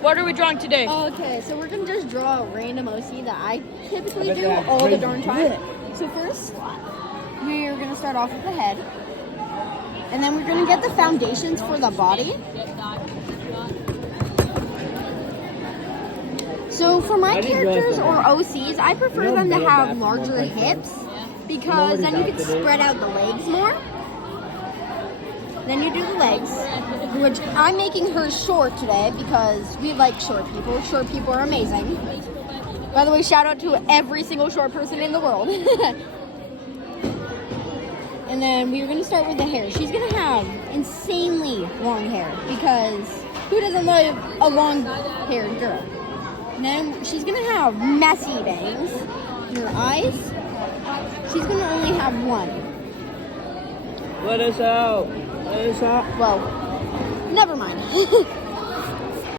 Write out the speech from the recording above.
What are we drawing today? Okay, so we're gonna just draw a random OC that I typically do all the darn time. So first, we're gonna start off with the head, and then we're gonna get the foundations for the body. So for my characters or OCs, I prefer them to have larger hips because then you can spread out the legs more. Then you do the legs, which I'm making her short today because we like short people. Short people are amazing. By the way, shout out to every single short person in the world. And then we're going to start with the hair. She's going to have insanely long hair because who doesn't love a long-haired girl? And then she's going to have messy bangs. Her eyes, she's going to only have one. Let us out. Well, never mind.